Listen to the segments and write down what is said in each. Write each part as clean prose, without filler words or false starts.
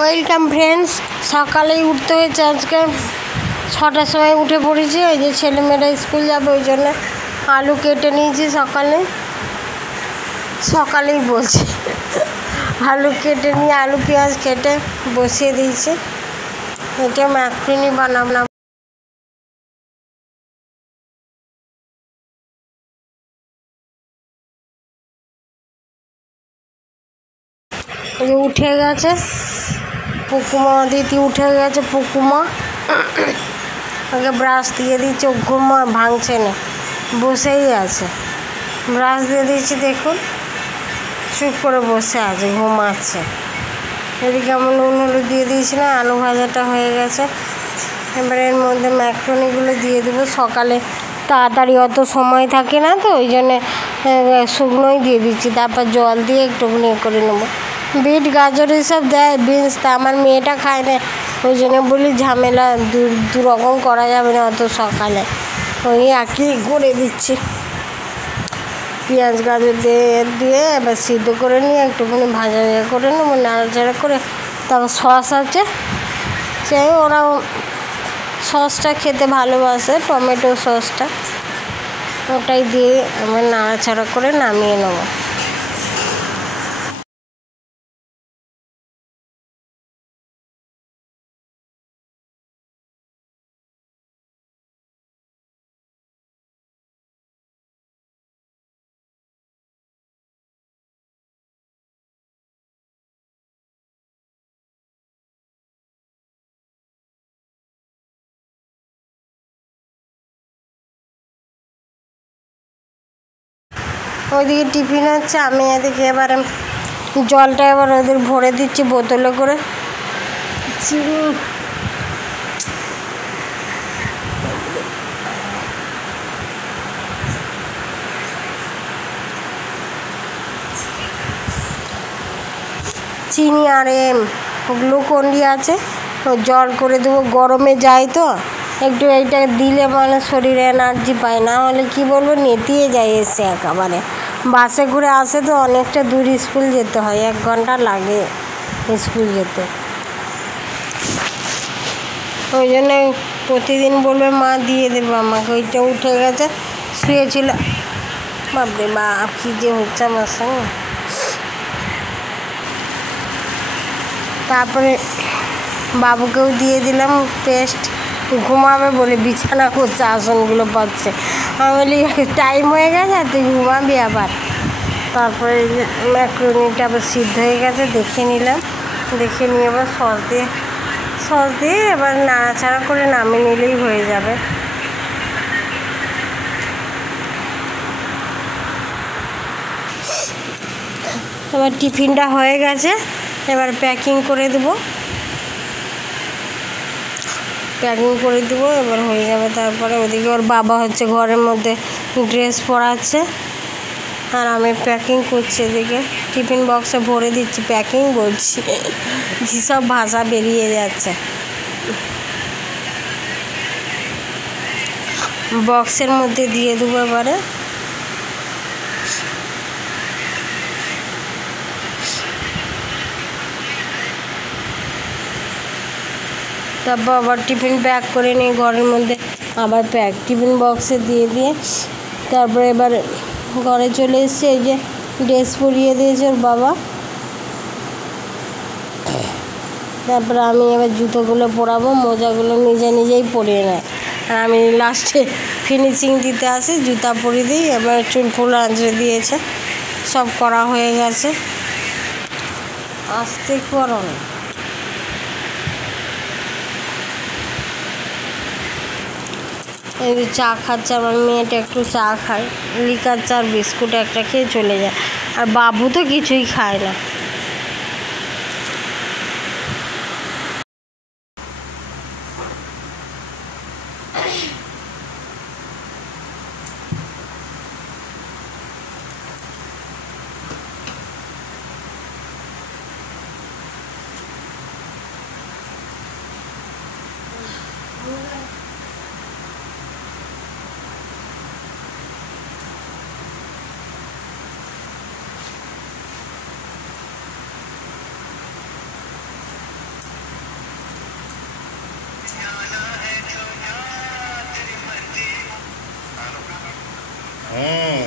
Welcome friends. সকালেই উঠতে হয়েছে, আজকে 6টার সময় উঠে পড়েছি। ওই যে ছেলেমেয়েরা স্কুল যাবে, ওই জন্য আলু কেটে নিয়েছি। সকালেই বলছি আলু কেটে নিয়ে আলু পেঁয়াজ কেটে বসিয়ে দিয়েছি। এটা ম্যাকরোনি বানাবো। উঠে গেছে পুকুমা, দিদি উঠে গেছে পুকুমা, ওকে ব্রাশ দিয়ে দিচ্ছে। ও ঘুমা ভাঙছে না, বসেই আছে। ব্রাশ দিয়ে দিচ্ছি, দেখুন চুপ করে বসে আছে, ঘুমাচ্ছে। এদিকে আমি নুন হলুদ দিয়ে দিয়েছি না, আলু ভাজাটা হয়ে গেছে। এবার এর মধ্যে ম্যাকরোনিগুলো দিয়ে দেবো। সকালে তাড়াতাড়ি অত সময় থাকে না, তো ওই জন্যে শুকনোই দিয়ে দিচ্ছি। তারপর জল দিয়ে একটুখানি করে নেবো। বিট গাজর এসব দেয়, বিনস, তা আমার মেয়েটা খায় না, ওই জন্য বলি ঝামেলা দু রকম করা যাবে না অত সকালে, ওই একই করে দিচ্ছি। পেঁয়াজ গাজর দিয়ে এবার সিদ্ধ করে নিয়ে একটুখানি ভাজা করে নেবো, নাড়াচাড়া করে। তারপর সস আছে, সেই ওরা সসটা খেতে ভালোবাসে, টমেটো সসটা, ওটাই দিয়ে আমি নাড়াচাড়া করে নামিয়ে নেবো। ওইদিকে টিফিন হচ্ছে, আমি এদিকে এবার জলটা এবার ওদের ভরে দিচ্ছি বোতলে করে। চিনি আর গ্লুকন্ডি আছে, জল করে দেবো। গরমে যায় তো একটু এইটা দিলে মানে শরীরে এনার্জি পায়, না হলে কি বলবো নেতিয়ে যায় এসে একেবারে। বাসে ঘুরে আসে তো অনেকটা দূর, স্কুল যেতে হয়, 1 ঘন্টা লাগে স্কুল যেতে। ওই জন্য প্রতিদিন বলবে মা দিয়ে দেবো আমাকে। ওইটা উঠে গেছে, শুয়েছিল। বাপরে বাপ, কী যে হচ্ছে আমার সঙ্গে। তারপরে বাবুকেও দিয়ে দিলাম পেস্ট, ঘুমাবে বলে বিছানা করছে, আসনগুলো পাচ্ছে। আমি বলি টাইম হয়ে গেছে, তুই ঘুমাবি আবার। তারপরে ম্যাকরোনিটা আবার সিদ্ধ হয়ে গেছে, দেখে নিলাম। দেখে নিয়ে এবার সস দিয়ে এবার নাড়াচাড়া করে নামিয়ে নিলেই হয়ে যাবে। এবার টিফিনটা হয়ে গেছে, এবার প্যাকিং করে দেবো। এবার হয়ে যাবে। তারপরে ওদিকে ওর বাবা হচ্ছে ঘরের মধ্যে ড্রেস পরাচ্ছে, আর আমি প্যাকিং করছি। এদিকে টিফিন বক্সে ভরে দিচ্ছি, প্যাকিং বলছি, যেসব ভাষা বেরিয়ে যাচ্ছে। বক্সের মধ্যে দিয়ে দেবো এবারে। তারপর আবার টিফিন প্যাক করে নিই ঘরের মধ্যে, আবার টিফিন বক্সে দিয়ে তারপরে এবার ঘরে চলে এসেছি। এই যে ড্রেস পরিয়ে দিয়েছে ওর বাবা। তারপরে আমি এবার জুতোগুলো পরাবো, মোজাগুলো নিজেই পরিয়ে নেয়, আর আমি লাস্টে ফিনিশিং দিতে আসি, জুতা পরিয়ে দিই। এবার চুল ফুল আঁচড়ে দিয়েছে, সব করা হয়ে গেছে। আসতে করো না। এই চা খাচ্ছে আমার মেয়েটা, একটু চা খায়, লিকার চা আর বিস্কুট একটা খেয়ে চলে যায়। আর বাবু তো কিছুই খায় না।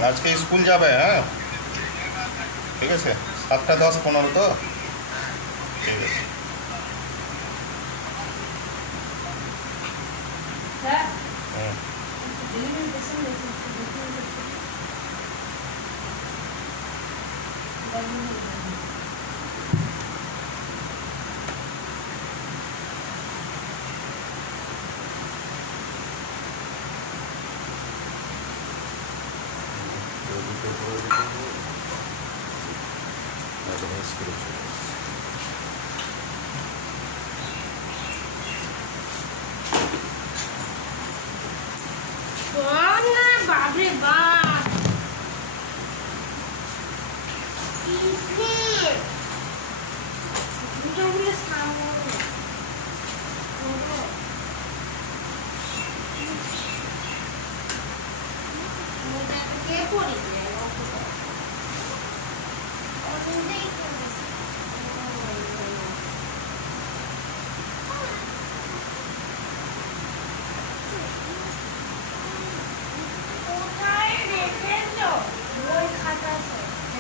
আজকে স্কুল যাবে? হ্যাঁ ঠিক আছে, 7:10-15 তো ঠিক আছে। বাপরে বাপ,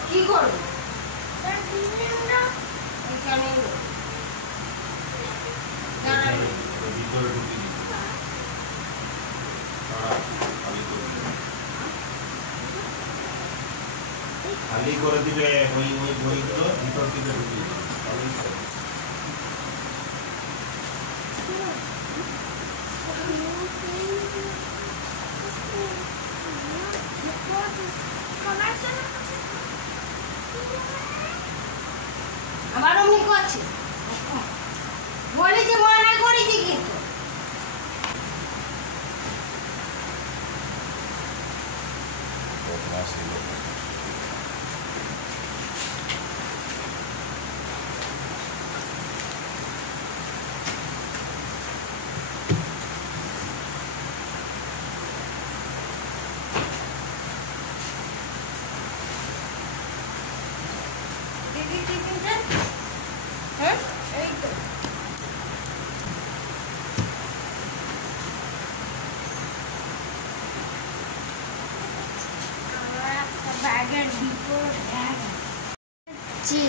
কি করো খালি করে দিলে ওই বইগুলো ভিতর দিকে ঢুকিয়ে দিবে। আবার অমনি করছে, বলেছে মানা করেছি কিন্তু দিদি টিফিনটা, হ্যাঁ এই তো আমার একটা ব্যাগের ভিতর ব্যাগ আছে।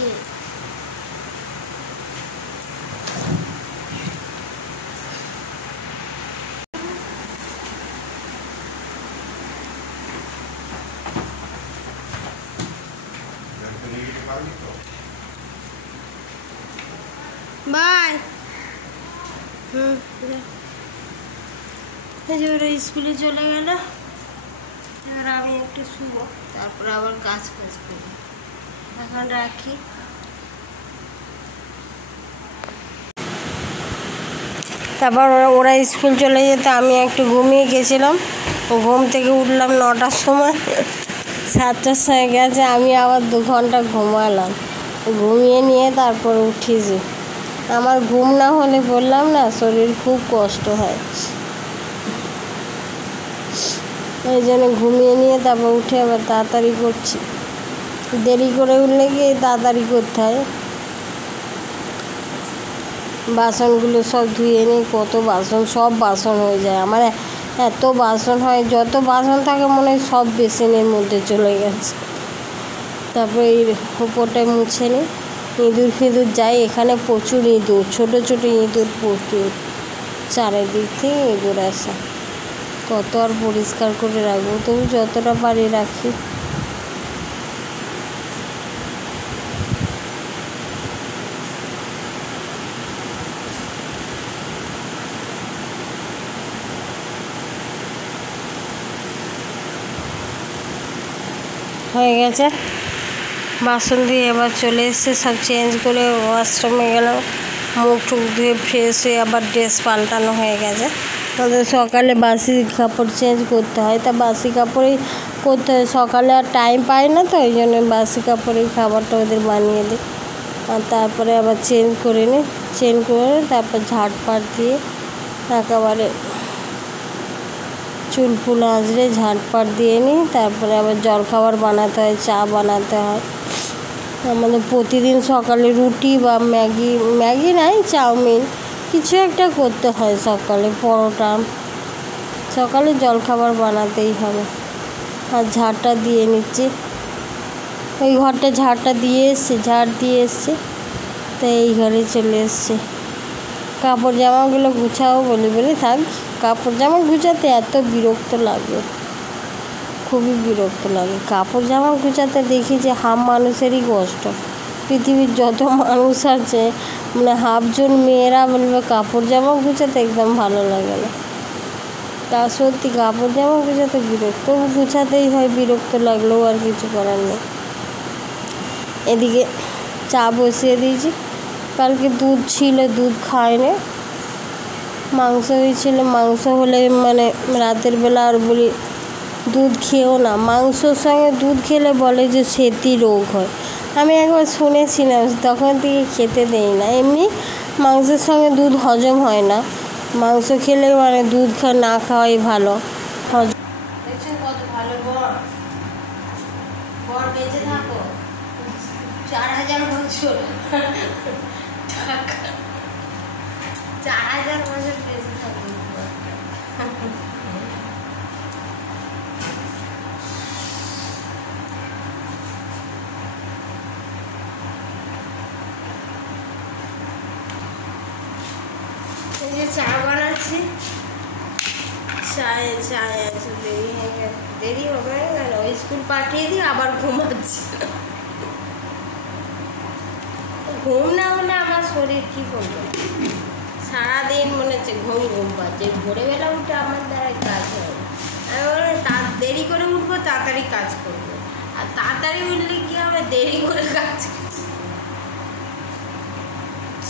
বাই। এই যে ওরা স্কুলে চলে গেল, এবার আমি একটু শুবো, তারপর আবার কাজ করবো। এখন রাখি। তারপর ওরা স্কুল চলে যেতে আমি একটু ঘুমিয়ে গেছিলাম, ঘুম থেকে উঠলাম 9টার সময়, 7টার সময় গেছে, আমি আবার 2 ঘন্টা ঘুমালাম, ঘুমিয়ে নিয়ে তারপর উঠেছি। আমার ঘুম না হলে বললাম না শরীর খুব কষ্ট হয়, ওই জন্য ঘুমিয়ে নিয়ে তারপর উঠে আবার তাড়াতাড়ি করছি। দেরি করে উঠলে কি তাড়াতাড়ি করতে হয়। বাসনগুলো সব ধুয়ে নিই, কত বাসন, সব বাসন হয়ে যায় আমার, এত বাসন হয়, যত বাসন থাকে মনে হয় সব বেসিনের মধ্যে চলে গেছে। তারপরে এই উপরটায় মুছে নিই, ইঁদুর ফিঁদুর যায়, এখানে প্রচুর ইঁদুর, ছোটো ছোটো ইঁদুর প্রচুর, চারিদিক থেকে ইঁদুর আসে, কত আর পরিষ্কার করে রাখবো, তবু যতটা পারি রাখি। হয়ে গেছে বাসন দিয়ে, এবার চলে এসছে, সব চেঞ্জ করে ওয়াশরুমে গেলাম, মুখ টুক ধুয়ে ফ্রেশ হয়ে আবার ড্রেস পাল্টানো হয়ে গেছে। তাদের সকালে বাসি কাপড় চেঞ্জ করতে হয়, তা বাসি কাপড়েই করতে হয়, সকালে আর টাইম পাই না, তো ওই জন্য বাসি কাপড়েই খাবারটা ওদের বানিয়ে দিই। আর তারপরে আবার চেঞ্জ করে নিই, চেঞ্জ করে তারপর ঝাঁটফাট দিয়ে একেবারে চুল ফুল আঁচড়ে ঝাঁটপাট দিয়ে নিই, তারপরে আবার জলখাবার বানাতে হয়, চা বানাতে হয়। আমাদের প্রতিদিন সকালে রুটি বা ম্যাগি নাই, চাউমিন কিছু একটা করতে হয় সকালে, পরোটা, সকালে জলখাবার বানাতেই হবে। আর ঝাড়টা দিয়ে নিচ্ছি। ওই ঘরটা ঝাড়টা দিয়ে এসছে, ঝাড় দিয়ে এসছে, তাই এই ঘরে চলে এসছে। কাপড় জামাগুলো গুছাও বলে থাক। কাপড় জামা গুছাতে এত বিরক্ত লাগে, খুবই বিরক্ত লাগে কাপড় জামা গুছাতে। দেখি যে হাফ মানুষেরই কষ্ট। পৃথিবীর যত মানুষ আছে মানে হাফজন মেয়েরা বলবে কাপড় জামা গুছাতে একদম ভালো লাগে না। তা সত্যি কাপড় জামা গুছাতে বিরক্ত, গুছাতেই হয়, বিরক্ত লাগলেও আর কিছু করার নেই। এদিকে চা বসিয়ে দিয়েছি। কালকে দুধ ছিল, দুধ খায়নি। মাংস হয়েছিল, মাংস হলে মানে রাতের বেলা আর বলি দুধ খেয়েও না। মাংসর সঙ্গে দুধ খেলে বলে যে সেতি রোগ হয়। আমি একবার শুনেছিলাম, তখন থেকে খেতে দেই না। এমনি মাংসের সঙ্গে দুধ হজম হয় না। মাংস খেলে মানে দুধ না খাওয়াই ভালো। দেখছেন কত ভালো বর বেঁচে থাকো 4000 বছর, 4000 বছর বেঁচে থাকো। এই যে চা বানাচ্ছি, চায়ে আছে, দেরি হবে না। ওই স্কুল পাঠিয়ে দিই, আবার ঘুমাচ্ছি। ঘুম না হলে আমার শরীর কী করবে? সারাদিন মনে হচ্ছে ঘুম পাচ্ছে। ভোরবেলা উঠে আমার দ্বারাই কাজ হয়। আমি বলি দেরি করে উঠবো, তাড়াতাড়ি কাজ করবো। আর তাড়াতাড়ি উঠলে কী হবে? দেরি করে কাজ করবো।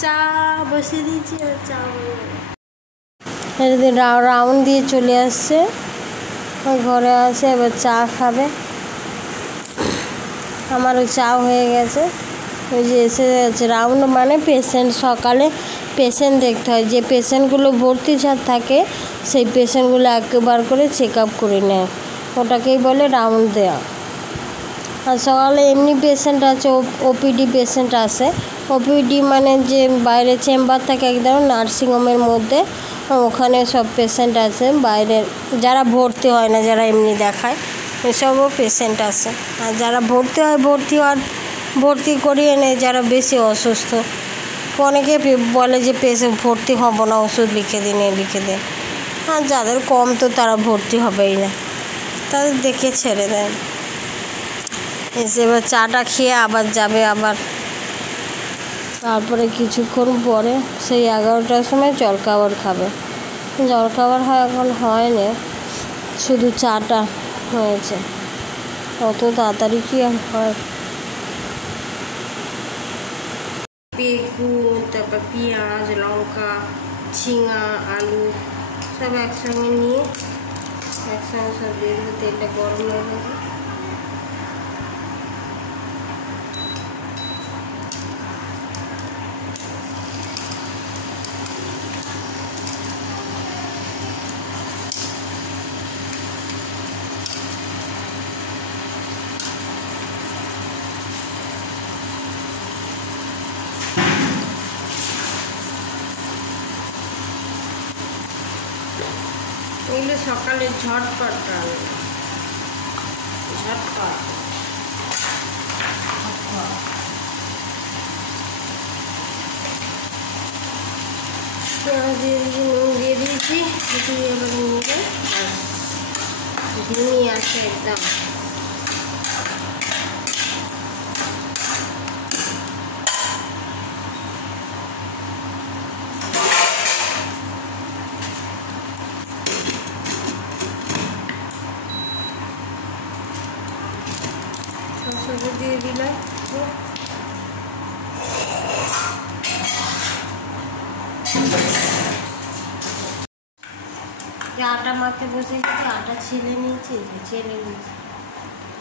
চা বসিয়ে দিচ্ছি, আর চা রাউন্ড দিয়ে চলে আসছে, ঘরে আসে, এবার চা খাবে। আমারও চা হয়ে গেছে। ওই যে এসে গেছে রাউন্ড, মানে পেশেন্ট। সকালে পেশেন্ট দেখতে হয়, যে পেশেন্টগুলো ভর্তি থাকে সেই পেশেন্টগুলো একবার করে চেক আপ করে নেয়, ওটাকেই বলে রাউন্ড দেওয়া। আর সকালে এমনি পেশেন্ট আছে, ওপিডি পেশেন্ট আসে। ওপিডি মানে যে বাইরে চেম্বার থাকে একদম নার্সিংহোমের মধ্যে, ওখানে সব পেশেন্ট আছে বাইরের, যারা ভর্তি হয় না, যারা এমনি দেখায়, এসবও পেশেন্ট আসে। আর যারা ভর্তি হয় ভর্তি করিয়ে নেয় যারা বেশি অসুস্থ। অনেকে বলে যে ভর্তি হব না, ওষুধ লিখে দিন। আর যাদের কম তো তারা ভর্তি হবেই না, তাদের দেখে ছেড়ে দেন। এসে এবার চাটা খেয়ে আবার যাবে। আবার তারপরে কিছুক্ষণ পরে সেই 11টার সময় জলখাবার খাবে। জলখাবার এখন হয়নি, শুধু চাটা হয়েছে। অত তাড়াতাড়ি কি হয়? বেগুন, তারপর পেঁয়াজ, লঙ্কা, ঝিঙা, আলু সব একসঙ্গে নিয়ে একসঙ্গে সব দিয়ে দেবো। তেলটা গরম হয়ে গেছে। এগুলো সকালে ঝটপট রান্না, ঝটপট। পেঁয়াজ দিয়ে দিয়েছি, নুন দিয়ে দিয়েছি, একটু এবার নিয়ে ঘুমিয়ে আসে একদম। সরষে দিয়ে দিলাম। আটা মাখতে বসে গেছে, আটা ছেলে নিয়েছি।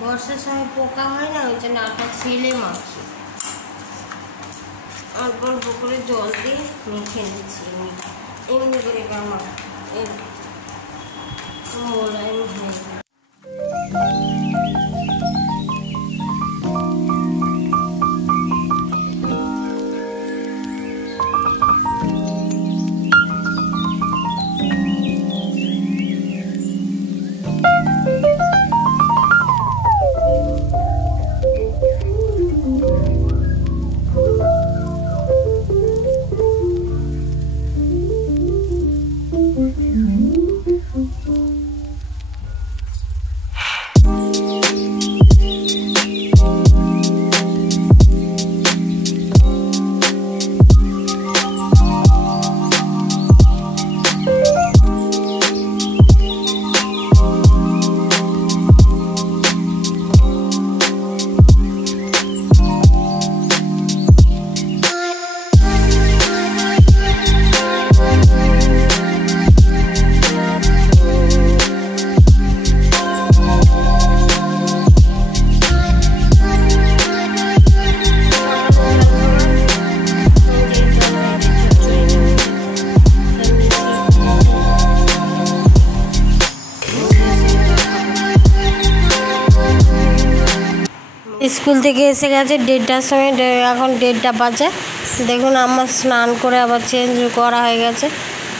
বর্ষার সময় পোকা হয় না, ওই জন্য আটা ছেলে মাখছি। অল্প অল্প করে জল দিয়ে মেখে নিচ্ছি, এমনি করে আমার মোলায়েম হয়ে যায়। স্কুল থেকে এসে গেছে 1:30টার সময়, এখন 1:30 বাজে। দেখুন আমার স্নান করে আবার চেঞ্জ করা হয়ে গেছে,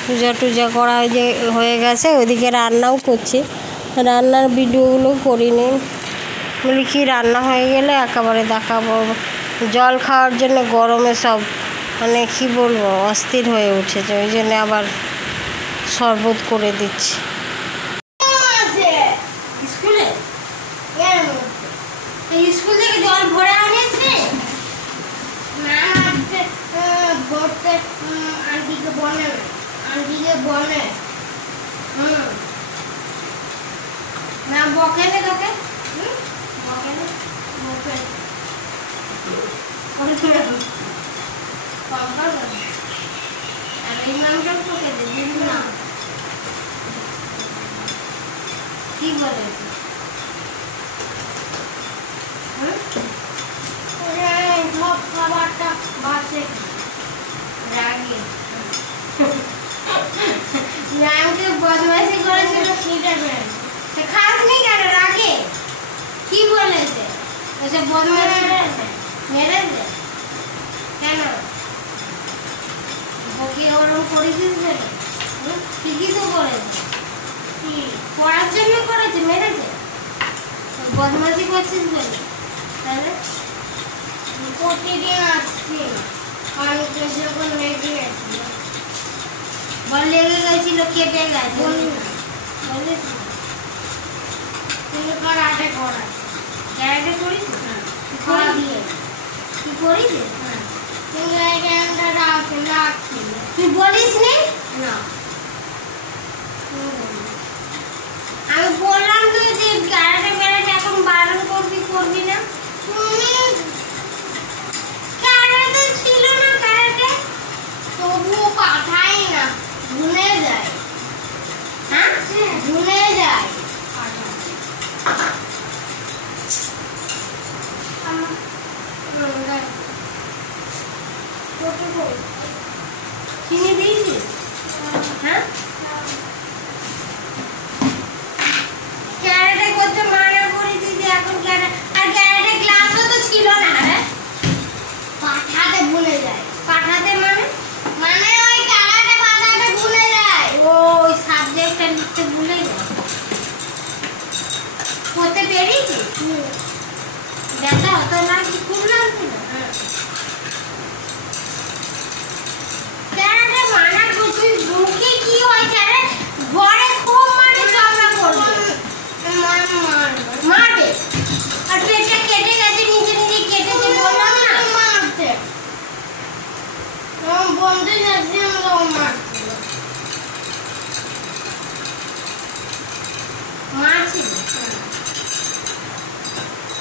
পূজা টুজা করা হয়ে গেছে। ওইদিকে রান্নাও করছি, রান্নার ভিডিওগুলো করিনি। বলি কি রান্না হয়ে গেলে একেবারে দেখাবো। জল খাওয়ার জন্য গরমে সব মানে কি বলবো অস্থির হয়ে উঠেছে, ওই জন্য আবার শরবত করে দিচ্ছি। স্কুল থেকে জল ভরে আনিয়েছে না, ভরতে আন্টিকে বনে না বকে নে তোকে, বকে নে বকে আর এই নামটা তোকে দিন না কি বলেছে সব খাবারটা বাসে রাগে রামকে বদমাইশি করেছিল সেটা খাস নি কেন রাগে কি বলেছে ওসব বদমাইশি মেরেছে কেন ওকে ওরকম করেছিস কেন? ঠিকই তো করেছে, কি পড়ার জন্য করেছে, মেরেছে বদমাইশি করছিস বলে। তাহলে প্রতিদিন আসছি যখন লেগে গেছিল বল লেগে গেছিল কেটে গেছে বলিস তুমি কারাটে করা ক্যারাটে করিস করে দিয়ে কি করিস তুমি এই জ্ঞানটা রাখছি তুই বলিস নি না আমি বললাম তো যে ক্যারাটে ক্যারাটে এখন বারণ করবি না। তুমি ক্যারাটে ছিল না, ক্যারাটে তবুও পাঠাই না, ভুলে যায়। হ্যাঁ ভুলে যায় চিনি দিয়েছিস? হ্যাঁ ক্যারাটে করতে মানা করেছি যে এখন ক্যারাটে, আর ক্যারাটে ক্লাসও তো ছিল না। পাঠাতে ভুলে যায়, পাঠাতে মানে ওই ক্যারাটে পাঠাতে ভুলে যায়, ওই সাবজেক্টটা লিখতে ভুলে যায়। করতে পেরেছিস? ব্যথা হতো না কি খুব লাগছিল? ক্যারাটে মানা করছি, মুখে কি হয়েছে রে? ঘরে খুব মানে ঝগড়া করবে, মারবে আর পেটটা কেটে গেছে, নিজে নিজে কেটেছে বললাম না মারতে বন্ধু যাচ্ছে মারছিল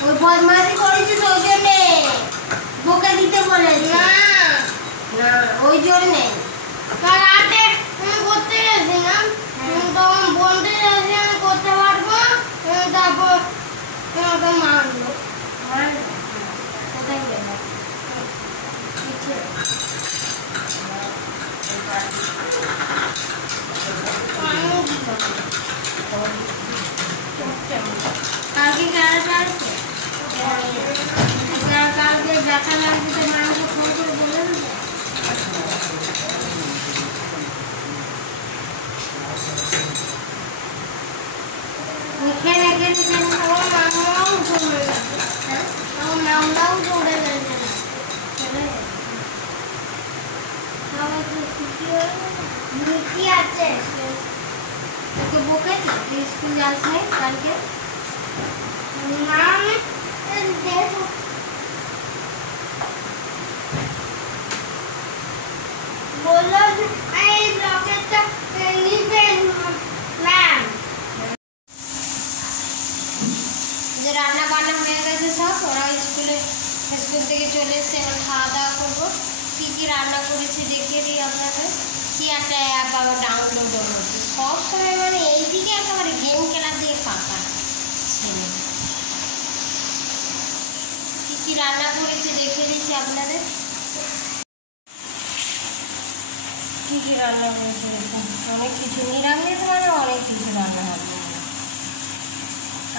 ওই বদমাশি করেছিস ওই জন্যে বকে দিতে বলে না না ওই জন্যে কারাটে করতে গেছিলাম তখন বলতে গেছিলাম করতে পারবো তারপর আমাকে মারলো কোথায় গেল কালকে ক্যারাটে আছে কালকে দেখা লাগবে তো মাকে ফোন করে বলে দেবো। নামটাও পড়ে গেছে কি আছে তোকে বকেছে তুই স্কুল যাস নাই কালকে না দেখো বললো এই রকেটটা নিবেন ম্যাম যে রান্না বান্না হয়ে গেছে সব, ওরা স্কুল থেকে চলে এসছে, এবার খাওয়া দাওয়া করবো। কী কী রান্না করেছি দেখিয়ে দিই আপনাদের। কি একটা অ্যাপ আবার ডাউনলোড হচ্ছে সব সময়, মানে এইদিকে একেবারে গেম খেলা দিয়ে ফাঁকা ছেলে। কী কী রান্না করেছি দেখিয়ে দিচ্ছি আপনাদের। কী কী রান্না করেছি অনেক কিছু, নিরামিষ মানে অনেক কিছু রান্না হবে।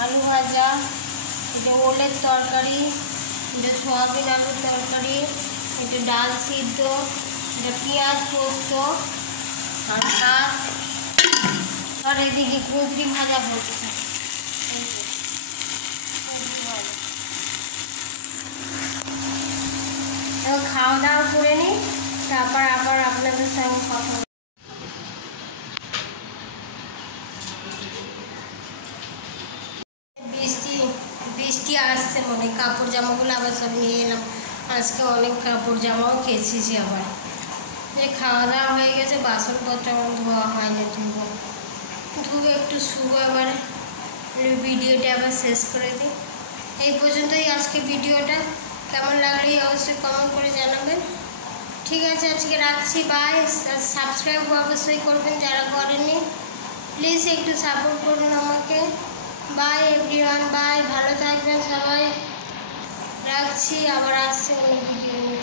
আলু ভাজা, এটা ওলের তরকারি, এটা সোয়াবিন আলুর তরকারি, এটা ডাল সিদ্ধ, এটা পেঁয়াজ পোস্ত আর ভাত, আর এদিকে কুঁদরি ভাজা হচ্ছে। এবার খাওয়া দাওয়া করে নিই, তারপর আবার আপনাদের সঙ্গে কথা বলবো। বৃষ্টি আসছে মনে, কাপড় জামাগুলো আবার সব নিয়ে এলাম। আজকে অনেক কাপড় জামাও কেচেছি আবার। যে খাওয়া দাওয়া হয়ে গেছে, বাসনপত্র আমার ধোয়া হয়নি, ধুয়ে একটু শুবো। এবারে ভিডিওটা আবার শেষ করে দিই। এই পর্যন্তই আজকে ভিডিওটা। কেমন লাগলো অবশ্যই কমেন্ট করে জানাবেন। ঠিক আছে, আজকে রাখছি, বাই। সাবস্ক্রাইব অবশ্যই করবেন যারা করেননি, প্লিজ একটু সাপোর্ট করুন আমাকে। বাই এভরিওয়ান, বাই, ভালো থাকবেন সবাই, রাখছি। আবার আসছি অন্য ভিডিও নিয়ে।